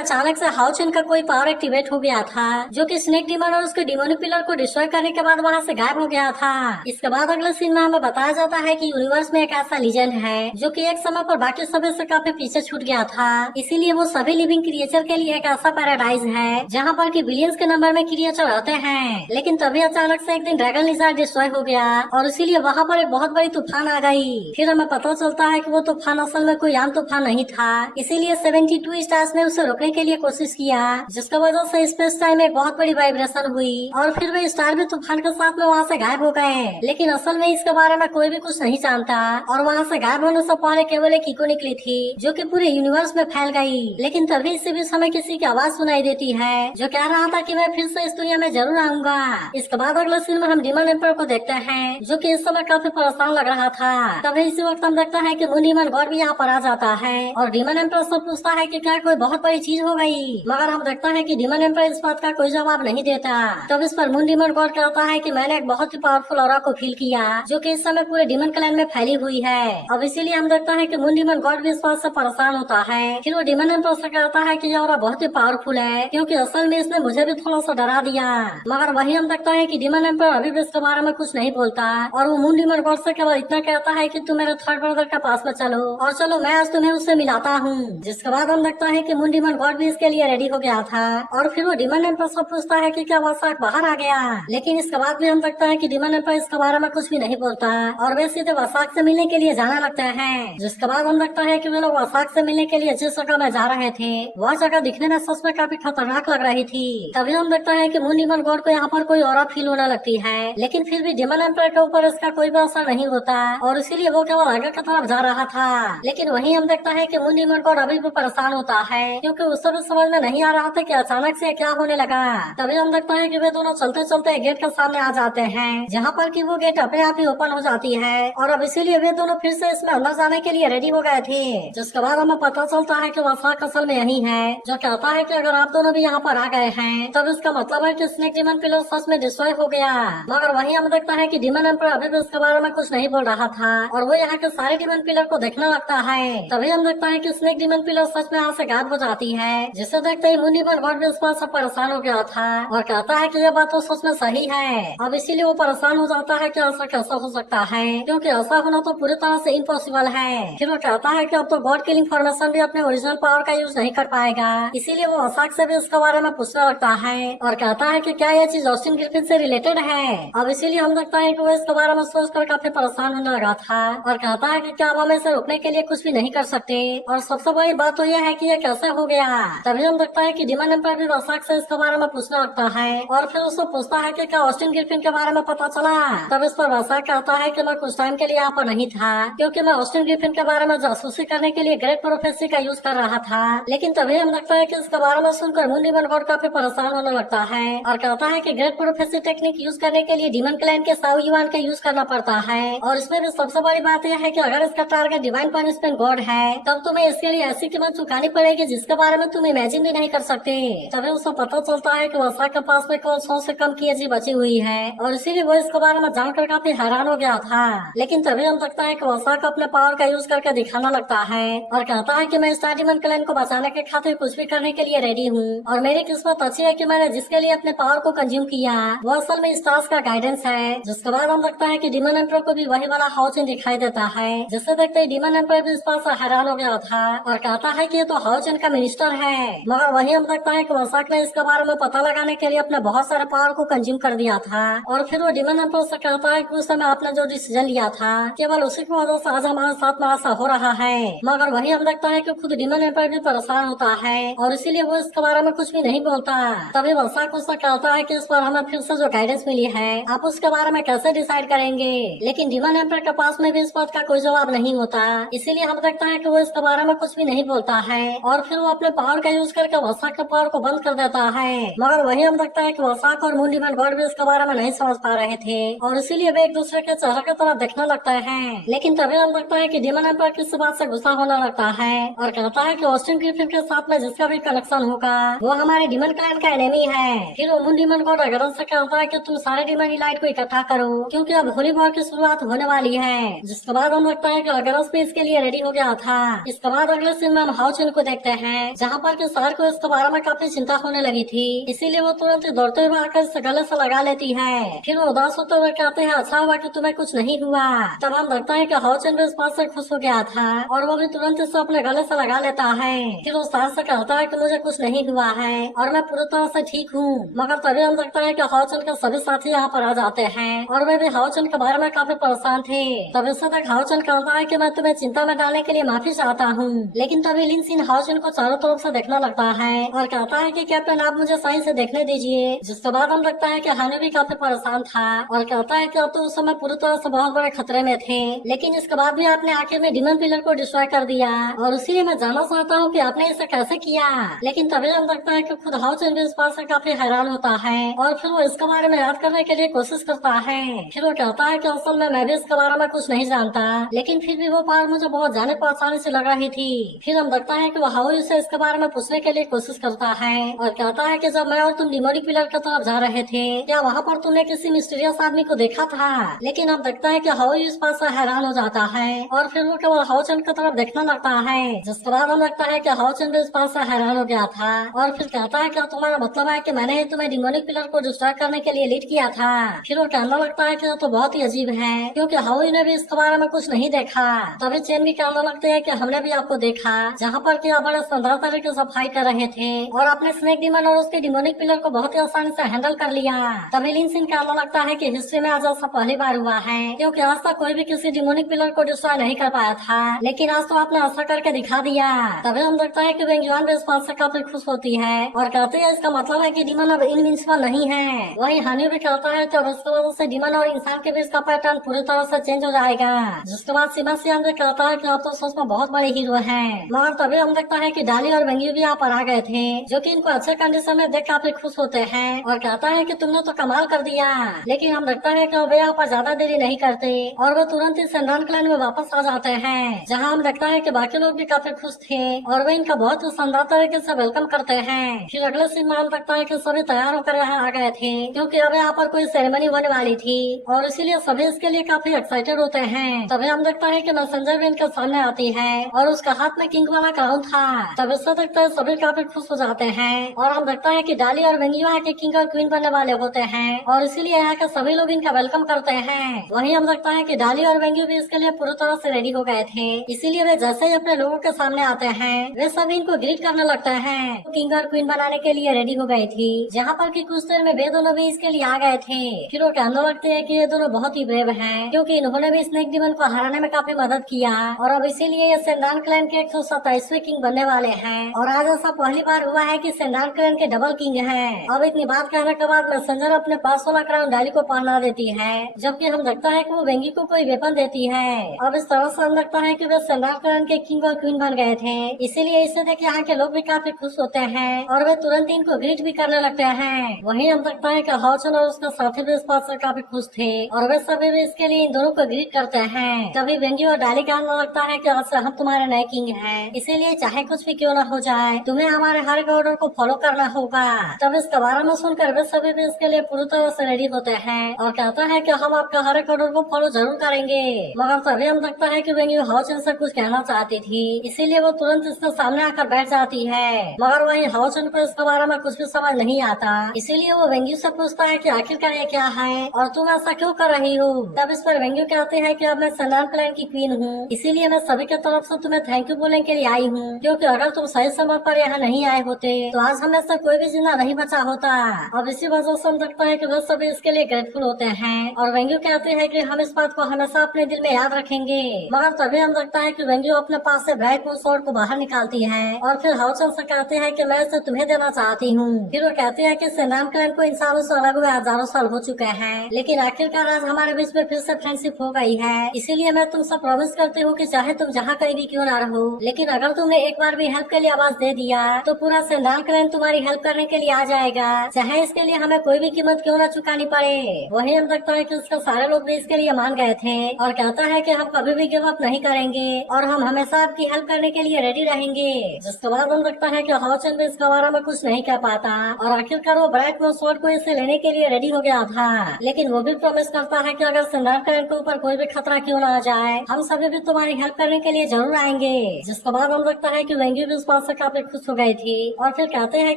अचानक से हाउचिन का कोई पावर एक्टिवेट हो गया था, जो कि स्नेक डीमन और उसके डिमोनिक पिलर को डिस्ट्रॉय करने के बाद वहां से गायब हो गया था। इसके बाद अगले सीन में हमें बताया जाता है कि यूनिवर्स में एक ऐसा लीजेंड है जो कि एक समय पर बाकी सभी से काफी पीछे छूट गया था। इसीलिए वो सभी लिविंग क्रिएचर के लिए एक ऐसा पैराडाइज है जहाँ पर कि बिलियंस के नंबर में क्रिएचर रहते हैं। लेकिन तभी अचानक से एक दिन ड्रैगन लिज़ार्ड डिस्ट्रॉय हो गया और इसीलिए वहाँ पर एक बहुत बड़ी तूफान आ गई। फिर हमें पता चलता है कि वो तूफान असल में कोई आम तूफान नहीं था। इसीलिए 72 स्टार्स ने उसे रोकने के लिए कोशिश किया, जिसका वजह से स्पेस टाइम में बहुत बड़ी वाइब्रेशन हुई और फिर वे स्टार भी तूफान के साथ में वहाँ से गायब हो गए। लेकिन असल में इसके बारे में कोई भी कुछ नहीं जानता और वहाँ से गायब होने से पहले केवल एक इको निकली थी जो कि पूरे यूनिवर्स में फैल गई। लेकिन तभी इसी बीच हमें किसी की आवाज सुनाई देती है जो कह रहा था कि मैं फिर से इस दुनिया में जरूर आऊंगा। इसके बाद अगले सीन में हम डीमन एम्पर को देखते हैं जो कि इस समय काफी परेशान लग रहा था। तभी इसी वक्त हम देखते हैं कि मून डीमन गॉड भी यहाँ पर आ जाता है और डीमन एम्पर से पूछता है कि क्या कोई बहुत बड़ी चीज हो गई, मगर हम देखते हैं कि डीमन एम्पर इस बात का कोई जवाब नहीं देता। तब इस पर मून डीमन गॉड कहता है कि मैंने एक बहुत ही पावरफुल ऑरा को फील किया जो कि इस समय पूरे डीमन क्लैन में फैली हुई है। अब इसीलिए हम देखते हैं कि मून डीमन गॉड भी इस बात से परेशान होता है। फिर वो डीमन एम्पर से कहता है कि ये ऑरा बहुत ही पावरफुल है क्योंकि असल में इसने मुझे भी थोड़ा सा डरा दिया। मगर वही हम देखते हैं कि डीमन एम्पर अभी भी इसके बारे में कुछ नहीं बोलता और वो मून डीमन गॉड से केवल इतना कहता है कि तुम मेरे थर्ड ब्रदर के पास में चलो और चलो मैं आज तुम्हें उससे मिलाता हूँ। जिसके बाद हम देखता है कि मून डीमन गॉड भी इसके लिए रेडी हो गया था और फिर वो डीमन एम्पर से पूछता है कि क्या वसाक बाहर आ गया। लेकिन इसके बाद भी हम देखता है कि डीमन एम्पर इसके बारे में कुछ भी नहीं बोलता और वे सीधे वसाक से मिलने के लिए जाने लगते हैं। जिसके बाद हम देखता है कि वे लोग वसाक से मिलने के लिए जिस जगह में जा रहे थे वह जगह दिखने में सच में काफी खतरनाक लग रही थी। तभी हम देखता है कि मून डीमन गॉड को यहाँ पर कोई और फील होने लगती है, लेकिन फिर भी डीमन एम्पर के ऊपर इसका कोई भी असर नहीं होता और इसीलिए वो केवल आगे की तरफ जा रहा था। लेकिन वहीं हम देखता है कि मून डीमन गॉड अभी भी परेशान होता है क्योंकि उसे भी समझ में नहीं आ रहा था कि अचानक से क्या होने लगा। तभी हम देखता है कि वे दोनों चलते चलते गेट के सामने आ जाते हैं जहाँ पर कि वो गेट अपने आप ही ओपन हो जाती है और अब इसीलिए वे दोनों फिर से इसमें अंदर जाने के लिए रेडी हो गए थे। जिसके बाद हमें पता चलता है कि वसाक असल में यही है जो कहता है कि अगर आप दोनों भी यहाँ पर आ गए हैं तब इसका मतलब है कि स्नेक डीमन पिलर सच में डिस्ट्रॉय हो गया। मगर वहीं हम देखता है कि डीमन एम्पर अभी भी इसके बारे में कुछ नहीं बोल रहा था और वो यहाँ के सारे डीमन पिलर को देखने लगता है। तभी हम देखता है कि स्नेक डीमन पिलर सच में यहाँ से गायब हो जाती है, जिसे देखते ही मून डीमन गॉड भी इस बात से परेशान हो गया था और कहता है कि यह बात तो सच में सही है। अब इसीलिए वो परेशान हो जाता है कि ऐसा कैसा हो सकता है क्योंकि ऐसा होना तो पूरी तरह से इम्पॉसिबल है। फिर वो कहता है कि अब तो गॉड किलिंग फॉर्मेशन भी अपने ओरिजिनल पावर का यूज नहीं कर पाएगा, इसीलिए वो वसाक से भी इसके बारे में पूछने लगता है और कहता है कि क्या यह चीज ऑस्टिन ग्रिफिन से रिलेटेड है। अब इसीलिए हम देखता है कि वो इसके बारे में सोचकर काफी परेशान होने लगा था और कहता है कि क्या अब हम इसे रोकने के लिए कुछ भी नहीं कर सकते और सबसे बड़ी बात तो यह है कि यह कैसे हो गया। तभी हम देखता है कि डीमन एम्पर भी वसाक से इसके बारे में पूछने लगता है और फिर उससे पूछता है कि क्या ऑस्टिन ग्रिफिन के बारे में पता चला। तब इस पर वसाक कहता है कि मैं कुछ टाइम के लिए यहाँ पर नहीं था क्योंकि मैं ऑस्टिन ग्रिफिन के बारे में जासूसी करने के लिए ग्रेट प्रोफेसी का यूज कर रहा था। लेकिन तभी हम देखता है कि इसके बारे में सुनकर मून डीमन गॉड काफी परेशान होने लगता है और कहता है कि ग्रेट प्रोफेसी टेक्निक यूज करने के लिए डीमन क्लैन के 100 युआन का यूज करना पड़ता है और इसमें भी सबसे बड़ी बात यह है कि अगर इसका टारगेट डिवाइन पनिशमेंट गॉड है तब तुम्हें इसके लिए ऐसी कीमत चुकानी पड़ेगी जिसके बारे में तुम इमेजिन भी नहीं कर सकते। तभी उसे पता चलता है कि वसाक के पास में केवल 100 से कम की एजी बची हुई है और इसीलिए वो इसके बारे में जानकर काफी हैरान हो गया था। लेकिन तभी हम देखता है कि वसाक अपने पावर का यूज करके दिखाना लगता है और कहता है कि मैं स्टार डीमन क्लैन को बचाने के खातिर कुछ भी करने के लिए रेडी हूँ और मेरी किस्मत अच्छी है कि मैंने जिसके लिए अपने पावर को कंज्यूम किया वो असल में स्टार्स का गाइडेंस है। जिसके बाद हम देखता है कि डीमन एम्पर को भी वही वाला हाउचिन दिखाई देता है, जिसे देखते ही डीमन एम्पर भी इस बात से हैरान हो गया था और कहता है कि ये तो हाउचिन का मिनिस्टर है। मगर वही हम देखता है कि वसाक ने इसके बारे में पता लगाने के लिए अपने बहुत सारे पावर को कंज्यूम कर दिया था और फिर वो डीमन एम्पर से कहता है कि उस समय आपने जो डिसीजन लिया था केवल उसी की वजह से आज हमारे साथ में ऐसा हो रहा है। मगर वही हम देखता है कि खुद डीमन एम्पर भी परेशान होता है और इसीलिए वो इसके बारे में कुछ भी नहीं बोलता। तभी वसाक उससे कहता है कि इस पर हमें फिर से जो गाइडेंस मिली है आप उसके बारे में कैसे डिसाइड करेंगे। लेकिन डीमन एम्पर के पास में भी इस बात का कोई जवाब नहीं होता, इसीलिए हम देखता है कि वो इसके बारे में कुछ भी नहीं बोलता है और फिर वो अपने पावर का यूज करके वसाक के पावर को बंद कर देता है। मगर वही हम देखता है कि वसाक और मून डीमन गॉड भी इसके बारे में नहीं समझ पा रहे थे और इसीलिए वे एक दूसरे के चेहरे की तरफ देखने लगता है। लेकिन तभी हम देखता है कि डीमन एम्पर किस बात से गुस्सा होने लगता है और कहता है कि ऑस्टिन ग्रिफिन के साथ में जिसका भी कनेक्शन होगा वो हमारे डीमन क्लैन का एनिमी है। फिर वो मून डीमन गॉड अगरन से कहता है कि तुम सारे डीमन इलाइट को इकट्ठा करो क्योंकि अब होली वॉर की शुरुआत होने वाली है। जिसके बाद हम लगता है कि अगरस भी इसके लिए रेडी हो गया था। इसके बाद अगले सीन में हम हाउचिन को देखते हैं जहाँ जहाँ पर कि सर को इसके बारे में काफी चिंता होने लगी थी, इसीलिए वो तुरंत ही दौड़ते हुए आकर इसे गले से लगा लेती है। फिर वो उदास होते हुए कहते हैं, अच्छा हुआ कि तुम्हें कुछ नहीं हुआ। तब हम देखते हैं कि हाओचन भी इस बात से खुश हो गया था और वो भी तुरंत इसे अपने गले से लगा लेता है। फिर वो सर से कहता है कि मुझे कुछ नहीं हुआ है और मैं पूरी तरह से ठीक हूँ। मगर तभी हम देखते हैं कि हाओचन के सभी साथी यहाँ पर आ जाते हैं और वे भी हाओचन के बारे में काफी परेशान थे। तब इससे तक हाओचन कहता है कि मैं तुम्हें चिंता में डालने के लिए माफी चाहता हूँ, लेकिन तभी लिनसिन हाओचन को चारों तरफ से देखने लगता है और कहता है कि कैप्टन आप मुझे सही से देखने दीजिए। जिसके बाद हम देखता है कि हानु भी काफी परेशान था और कहता है कि अब तो उस समय पूरी तरह से बहुत बड़े खतरे में थे, लेकिन इसके बाद भी आपने आखिर में डिमन पिलर को डिस्ट्रॉय कर दिया और इसीलिए मैं जानना चाहता हूँ कि आपने इसे कैसे किया। लेकिन तभी हम देखता है कि खुद हाओचन भी इस बात से काफी हैरान होता है और फिर वो इसके बारे में याद करने के लिए कोशिश करता है। फिर वो कहता है कि असल में मैं भी इसके बारे में कुछ नहीं जानता, लेकिन फिर भी वो पार मुझे बहुत जाने पहचाने से लग रही थी। फिर हम देखता है कि वो हाओयू से इसके बारे में पूछने के लिए कोशिश करता है और कहता है कि जब मैं और तुम डिमोनिक पिलर की तरफ जा रहे थे, क्या वहाँ पर तुमने किसी मिस्टीरियस आदमी को देखा था? लेकिन अब देखता है कि हाओयू इस बात से हैरान हो जाता है और फिर वो केवल हाओचन की तरफ देखने लगता है। जिसके बाद हम लगता है कि हाओचन भी इस बात से हैरान हो गया था और फिर कहता है कि तुम्हारा मतलब है कि मैंने ही तुम्हें डिमोनिक पिलर को डिस्ट्रॉय करने के लिए लीड किया था। फिर वो कहने लगता है कि ये तो बहुत ही अजीब है क्योंकि हाओयू ने भी इसके बारे में कुछ नहीं देखा। तभी चेन भी कहने लगते हैं कि हमने भी आपको देखा जहाँ पर कि आप बड़े शानदार तरीके से फाइट कर रहे थे और आपने स्नेक डिमन और उसके डिमोनिक पिलर को बहुत ही आसानी से हैंडल कर लिया। तभी लिनसिन कहने लगता है कि हिस्ट्री में आज ऐसा पहली बार हुआ है क्योंकि आज तक कोई भी किसी डिमोनिक पिलर को डिस्ट्रॉय नहीं कर पाया था, लेकिन आज तो आपने ऐसा करके दिखा दिया। तभी हम देखते हैं कि वेंगजुआन भी इस बात से काफी खुश होती है और कहते हैं इसका मतलब है कि डिमन अब इनविंसिबल नहीं है। वही हानि भी कहता है कि अब इसकी वजह से डिमन और इंसान के बीच का पैटर्न पूरी तरह से चेंज हो जाएगा। जिसके बाद सेबास्टियन भी कहता है कि आप तो सच में बहुत बड़े हीरो हैं। मगर तभी हम देखता है कि डाली और वेंगी भी यहाँ पर आ गए थे, जो कि इनको अच्छे कंडीशन में देख काफी खुश होते हैं और कहता है कि तुमने तो कमाल कर दिया। लेकिन हम देखता है कि वे यहाँ पर ज्यादा देरी नहीं करते और वो तुरंत ही सेंड्रान क्लैन में वापस आ जाते हैं, जहाँ हम देखता है कि बाकी लोग भी काफी खुश थे और वे इनका बहुत ही शानदार तरीके से वेलकम करते हैं। फिर अगले सीन में हम देखता है कि सभी तैयार होकर यहाँ आ गए थे क्योंकि अब यहाँ पर कोई सेरेमनी होने वाली थी और इसीलिए सभी इसके लिए काफी एक्साइटेड होते हैं। तभी हम देखता है कि मैसेंजर भी इनके सामने आती है और उसका हाथ में किंग वाला क्राउन था। तब इससे देखते हैं सभी काफी खुश हो जाते हैं और हम देखता है कि डाली और वेंगी यहाँ के किंग और क्वीन बनने वाले होते हैं और इसीलिए यहाँ के सभी लोग इनका वेलकम करते हैं। वहीं हम देखता है कि डाली और वेंगी भी इसके लिए पूरी तरह से रेडी हो गए थे, इसीलिए वे जैसे ही अपने लोगों के सामने आते हैं वे सभी इनको ग्रीट करने लगते हैं। किंग और क्वीन बनाने के लिए रेडी हो गई थी, जहाँ पर कि कुछ देर में वे दोनों भी इसके लिए आ गए थे। फिर वो कहने लगते हैं कि ये दोनों बहुत ही ब्रेव हैं क्योंकि इन्होंने भी स्नेक डिमन को हराने में काफी मदद किया और अब इसीलिए ये सेंडान क्लैन के 127वें किंग बनने वाले हैं और आज ऐसा पहली बार हुआ है कि सेंडान क्लैन के डबल किंग हैं। अब इतनी बात कहने के बाद मैसेंजर अपने पास वाला क्राउन डाली को पहना देती है, जबकि हम देखता है कि वो वेंगी को कोई वेपन देती है। अब इस तरह से हम लगता है कि वे सेंडान क्लैन के किंग और क्वीन बन गए थे, इसीलिए इसे देख यहाँ के लोग भी काफी खुश होते हैं और वे तुरंत इनको ग्रीट भी करने लगते हैं। वहीं हम देखता है कि हाओचन और उसका साथी भी इस बात से काफी खुश थे और वे सभी भी इसके लिए इन दोनों को ग्रीट करते हैं। तभी वेंगी और डाली कहने लगता है कि आज से हम तुम्हारे नए किंग हैं, इसीलिए चाहे कुछ भी क्यों न हो जाए तुम्हें हमारे हर एक ऑर्डर को फॉलो करना होगा। तब इसके बारे में सुनकर वे सभी भी इसके लिए पूरी तरह से रेडी होते हैं और कहता है कि हम आपका हर एक ऑर्डर को फॉलो जरूर करेंगे। मगर तभी हम देखता है कि वेंगी हाओचन से कुछ कहना चाहती थी, इसीलिए वो तुरंत इसके सामने आकर बैठ जाती है। मगर वही हाओचन को इसके बारे में कुछ भी समझ नहीं आता, इसीलिए वो वेंगी से पूछता है कि आखिरकार ये क्या है और तुम ऐसा क्यों कर रही हो। तब इस पर वेंगी कहते हैं कि अब मैं सेंडान क्लैन की क्वीन हूँ, इसीलिए मैं सभी के तरफ से तुम्हें थैंक यू बोलने के लिए आई हूँ, क्योंकि अगर तुम सही समय पर यहाँ नहीं आए होते तो आज हमें से कोई भी जिंदा नहीं बचा होता। अब इसी वजह से हम देखता है कि वे सभी इसके लिए ग्रेटफुल होते हैं और वेंगी कहते हैं कि हम इस बात को हमेशा अपने दिल में याद रखेंगे। मगर तभी हम देखता है कि वेंगी अपने पास से ब्राइट मून स्वॉर्ड को बाहर निकालती है और फिर हाओचन से कहते हैं कि मैं इसे तुम्हें देना चाहती हूँ। फिर वो कहते हैं कि सेंडान क्लैन को इंसानों से अलग हुए हजारों साल हो चुके हैं, लेकिन आखिरकार आज हमारे बीच में फिर से फ्रेंडशिप हो गई है, इसीलिए मैं तुमसे प्रॉमिस करती हूँ कि चाहे तुम जहाँ कहीं भी क्यों ना रहो, लेकिन अगर तुमने एक बार भी हेल्प के लिए आवाज दे दिया तो पूरा सेंडान क्लैन तुम्हारी हेल्प करने के लिए आ जाएगा, चाहे इसके लिए हमें कोई भी कीमत क्यों ना चुकानी पड़े। वही हम देखता है कि उसके सारे लोग भी इसके लिए मान गए थे और कहता है कि हम कभी भी गिव अप नहीं करेंगे और हम हमेशा आपकी हेल्प करने के लिए रेडी रहेंगे। जिसके बाद हम देखता है कि हाओचन भी इसके बारे में कुछ नहीं कह पाता और आखिरकार वो ब्राइट मून स्वॉर्ड को इसे लेने के लिए रेडी हो गया था, लेकिन वो भी प्रॉमिस करता है कि अगर सेंडान क्लैन के ऊपर कोई भी खतरा क्यों ना आ जाए हम सभी भी तुम्हारी हेल्प करने के लिए जरूर आएंगे। जिसके बाद हम देखता है कि वेंगी भी इस बात से काफी खुश हो गई थी और फिर कहते हैं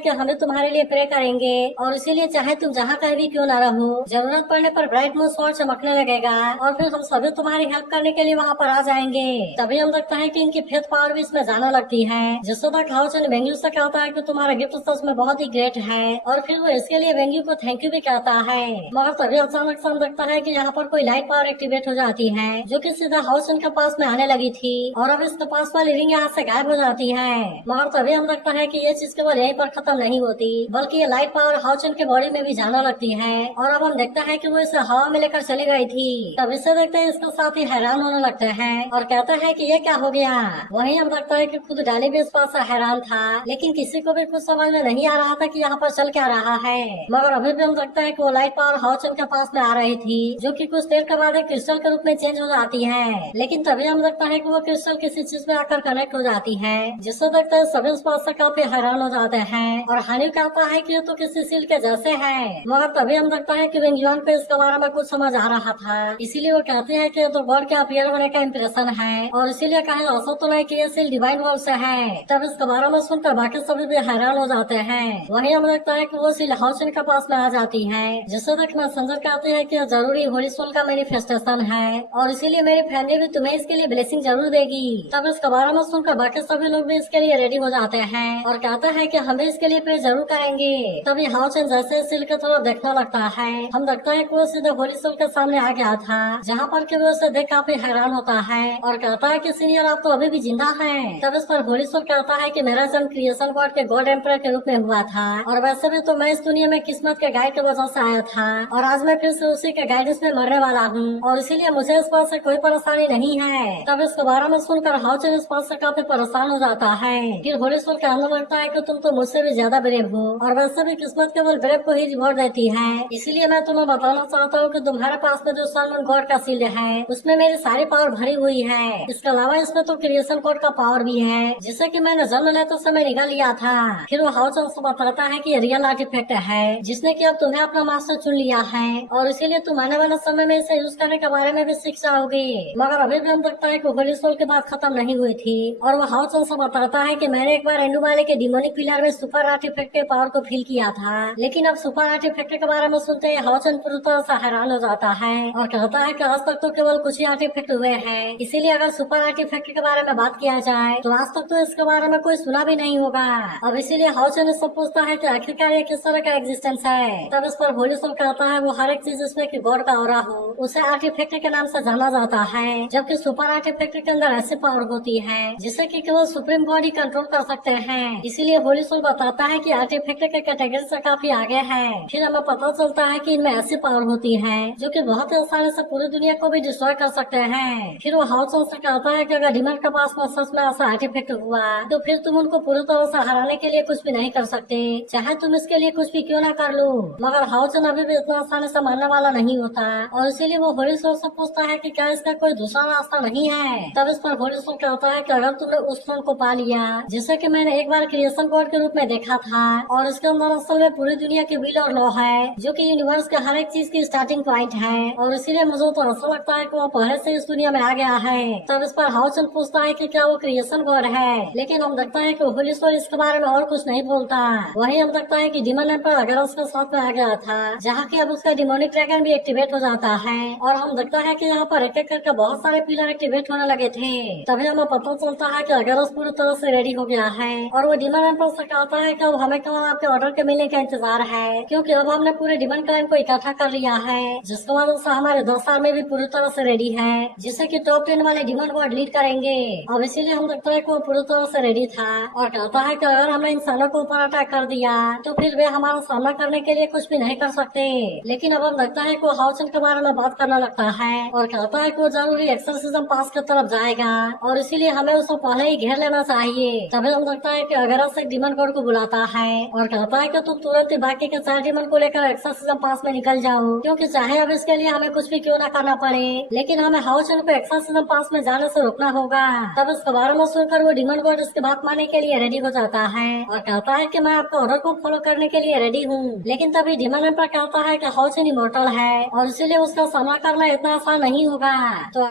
कि हमें तुम्हारे लिए प्रे करेंगे और इसीलिए चाहे तुम जहाँ कहीं भी क्यों न रहो, जरूरत पड़ने पर ब्राइट मून स्वॉर्ड चमकने लगेगा और फिर हम सभी तुम्हारी हेल्प करने के लिए वहाँ पर आ जाएंगे। तभी हम देखते हैं कि इनकी फेथ पावर भी इसमें जाने लगती है, जिससे तक हाउचन वेंग्यू से कहता है कि तुम्हारा गिफ्ट सच में बहुत ही ग्रेट है और फिर वो इसके लिए वेंग्यू को थैंक यू भी कहता है। मगर तभी अचानक से हम देखता है कि यहाँ पर कोई लाइट पावर एक्टिवेट हो जाती है जो कि सीधा हाउचन के पास में आने लगी थी और अब इसके पास वाली रिंग यहाँ से गायब हो जाती है। मगर तभी हम देखता है कि ये चीज केवल यहीं पर खत्म नहीं होती बल्कि ये लाइट पावर हाउचन के बॉडी में भी जाने लगती है और अब हम देखते हैं कि वो इसे हवा में लेकर चली गई थी। तब इसे देखते हैं इसके साथ ही हैरान होने लगते हैं और कहते हैं कि ये क्या हो गया। वहीं हम देखते हैं कि खुद डैनी भी इस बात से हैरान था, लेकिन किसी को भी कुछ समझ में नहीं आ रहा था कि यहाँ पर चल क्या रहा है। मगर अभी भी हम देखते हैं कि वो लाइट पावर हाउचन के पास में आ रही थी जो कि कुछ देर के बाद एक क्रिस्टल के रूप में चेंज हो जाती है। लेकिन तभी हम देखते हैं कि वो क्रिस्टल किसी चीज में आकर कनेक्ट हो जाती है, जिससे देखते हैं सभी इस बात से काफी हैरान हो जाते हैं और हानि कहता है कि ये तो किसी सील के जैसे है। मगर तभी हम देखते हैं कि विंगयुआन पे इसके बारे में कुछ समझ आ रहा था, इसीलिए वो कहते हैं कि ये तो गॉड के अपीयर होने का इम्प्रेशन है और इसीलिए कहीं ऐसा तो नहीं कि ये सील डिवाइन वर्ल्ड से है। तब इसके बारे में सुनकर बाकी सभी भी हैरान हो जाते हैं। वहीं हम देखता है कि वो सील हाउचन के पास में आ जाती है, जिससे तक मैसेंजर कहते हैं कि जरूरी होली सोल का मैनिफेस्टेशन है और इसीलिए मेरी फैमिली भी तुम्हें इसके लिए ब्लेसिंग जरूर देगी। तब इसके बारे में सुनकर बाकी सभी लोग भी इसके लिए रेडी हो जाते हैं और कहते हैं कि हम भी इसके लिए प्रे जरूर करेंगे। तभी हाउचन जैसे सील के तरफ देखने लगता है, हम देखते हैं कि वो सीधे होली सोल के सामने आ गया था, जहाँ पर कि वो उसे देख काफी हैरान होता है और कहता है कि सीनियर आप तो अभी भी जिंदा हैं। तब इस पर होली सोल कहता है कि मेरा जन्म क्रिएशन गॉड के गॉड एम्परर के रूप में हुआ था और वैसे भी तो मैं इस दुनिया में किस्मत के गाइड के वजह से आया था और आज मैं फिर से उसी के गाइडेंस में मरने वाला हूँ और इसीलिए मुझे इस बात से कोई परेशानी नहीं है। तब इसके बारे में सुनकर हाउचन इस बात से काफी परेशान हो जाता है। फिर होली सोल कहने लगता है कि तुम तो मुझसे भी ज्यादा ब्रेव हो और वैसे भी किस्मत केवल ब्रेव को ही रिवॉर्ड देती है, इसीलिए मैं तुम्हें बताना चाहता हूँ कि तुम्हारे पास में जो सन गॉड का सील है उसमें मेरी सारी पावर भरी हुई है। इसके अलावा इसमें तो क्रिएशन गॉड का पावर भी है जिसे कि मैंने जन्म लेते समय निकाल लिया था। फिर वो हाउचन से बताता है कि रियल आर्टिफैक्ट है जिसने कि अब तुम्हें अपना मास्टर चुन लिया है और इसीलिए तुम आने वाले समय में इसे यूज करने के बारे में भी सीख जाओगे। मगर अभी भी हम देखता है कि होली सोल की बात खत्म नहीं हुई थी और वो हाउचन से बताता है कि मैंने एक बार एंडुमाले के डिमोनिक पिलर में सुपर आर्टिफैक्ट के पावर को फील किया था, लेकिन अब सुपर आर्टिफैक्ट के बारे में सुनते ही हाउचन पूरी तरह से हैरान हो जाता है और कहता है कि आज तक तो केवल कुछ ही आर्टिफैक्ट हुए हैं, इसीलिए अगर सुपर आर्टिफैक्ट के बारे में बात किया जाए तो आज तक तो इसके बारे में कोई सुना भी नहीं होगा। अब इसीलिए हाउचन इससे पूछता है कि आखिरकार ये किस तरह का एग्जिस्टेंस है। तब इस पर होली सोल कहता है वो हर एक चीज इसमें कि गॉड का ऑरा हो उसे आर्टिफैक्ट के नाम से जाना जाता है, जबकि सुपर आर्टिफैक्ट के अंदर ऐसी पावर होती है जिसे कि केवल सुप्रीम गॉड ही कंट्रोल कर सकते हैं। इसीलिए होली सोल बताता है कि आर्टिफैक्ट के कैटेगरी से काफी आगे है। फिर हमें पता चलता है कि इनमें ऐसी पावर होती है जो कि बहुत ही आसानी से पूरी दुनिया को भी डिस्ट्रॉय कर सकते हैं। फिर वो हाउचन से कहता है कि अगर डिमन के पास में सच में ऐसा आर्टिफैक्ट हुआ तो फिर तुम उनको पूरी तरह से हराने के लिए कुछ भी नहीं कर सकते, चाहे तुम इसके लिए कुछ भी क्यों ना कर लो। मगर हाउचन अभी भी इतना आसानी से मानने वाला नहीं होता और इसीलिए वो होली सोल से पूछता है कि क्या इसका कोई दूसरा रास्ता नहीं है। तब इस पर होली सोल कहता है कि अगर तुमने उस थ्रोन को पा लिया जिसे कि मैंने एक बार क्रिएशन गॉड के रूप में देखा था और इसके अंदर असल में पूरी दुनिया की व्हील और लॉ है जो कि यूनिवर्स के हर एक चीज की स्टार्टिंग पॉइंट है और इसीलिए मुझे तो ऐसा लगता है कि वो पहले से इस दुनिया में आ गया है। तब इस पर हाउचन पूछता है कि क्या वो क्रिएशन गॉड है, लेकिन हम देखता है कि होली सोल इसके बारे में और कुछ नहीं बोलता। वहीं हम देखता है कि डिमन एम्पर अगर उसके साथ में आ गया था जहाँ की अब उसका डिमोनिक ड्रैगन भी एक्टिवेट हो जाता है और हम देखता है कि यहाँ पर एक एक करके बहुत सारे पिलर एक्टिवेट होने लगे थे। तभी हमें पता चलता है कि अगरस पूरी तरह से रेडी हो गया है और वो डिमन एम्पर से कहता है कि अब हमें केवल आपके ऑर्डर के मिलने का इंतजार है, क्योंकि अब हमने पूरे डिमन क्लैन को इकट्ठा कर लिया है जिसके बाद से हमारे 10 आर्मी भी पूरी तरह से रेडी है जिसे कि टॉप 10 वाले डिमन गॉड लीड करेंगे। अब इसीलिए हम देखते हैं कि वो पूरी तरह से रेडी था और कहता है कि अगर हमने इंसानों को ऊपर अटैक कर दिया तो फिर वे हमारा सामना करने के लिए कुछ भी नहीं कर सकते। लेकिन अब हम लगता है कि वो हाउचन के बारे में बात करने लगता है और कहता है कि वो जरूरी एक्सरसिज्म पास की तरफ जाएगा और इसीलिए हमें उसको पहले ही घेर लेना चाहिए। तभी हम लगता है कि अगर एक डिमन गॉड को बुलाता है और कहता है कि तुम तुरंत ही बाकी के 4 डिमन को लेकर एक्सरसिज्म पास में निकल जाओ, क्योंकि चाहे अब इसके लिए हमें कुछ भी क्यों ना करना पड़े लेकिन हमें हाउचन को एक्सरसिज्म पास में जाने से रोकना होगा। तब इसके बारे में सुनकर वो डिमन गॉड इसकी बात मानने के लिए रेडी हो जाता है और कहता है कि मैं आपका ऑर्डर को फॉलो करने के लिए रेडी हूँ। लेकिन तभी डिमन एम्पर कहता है कि हाउचन इमॉर्टल है और इसीलिए उसका सामना करना इतना आसान नहीं होगा। तो